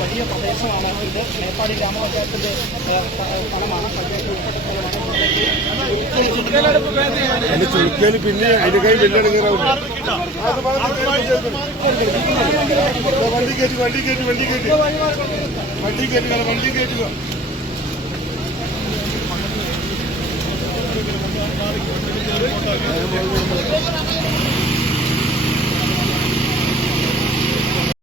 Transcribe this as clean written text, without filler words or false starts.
വലിയ പ്രദേശമാണ് ഇത്. മേപ്പാടി ഗ്രാമപഞ്ചായത്തിന്റെ സ്ഥലമാണ്. ചുരുക്കിയാൽ പിന്നെ അതിന്റെ കൈ വെല്ലെടുക്കാറാവില്ല. വണ്ടി കയറ്റുക, വണ്ടി കയറ്റുക, വണ്ടി കയറ്റുക, വണ്ടി കയറ്റുക, വണ്ടി കയറ്റുക.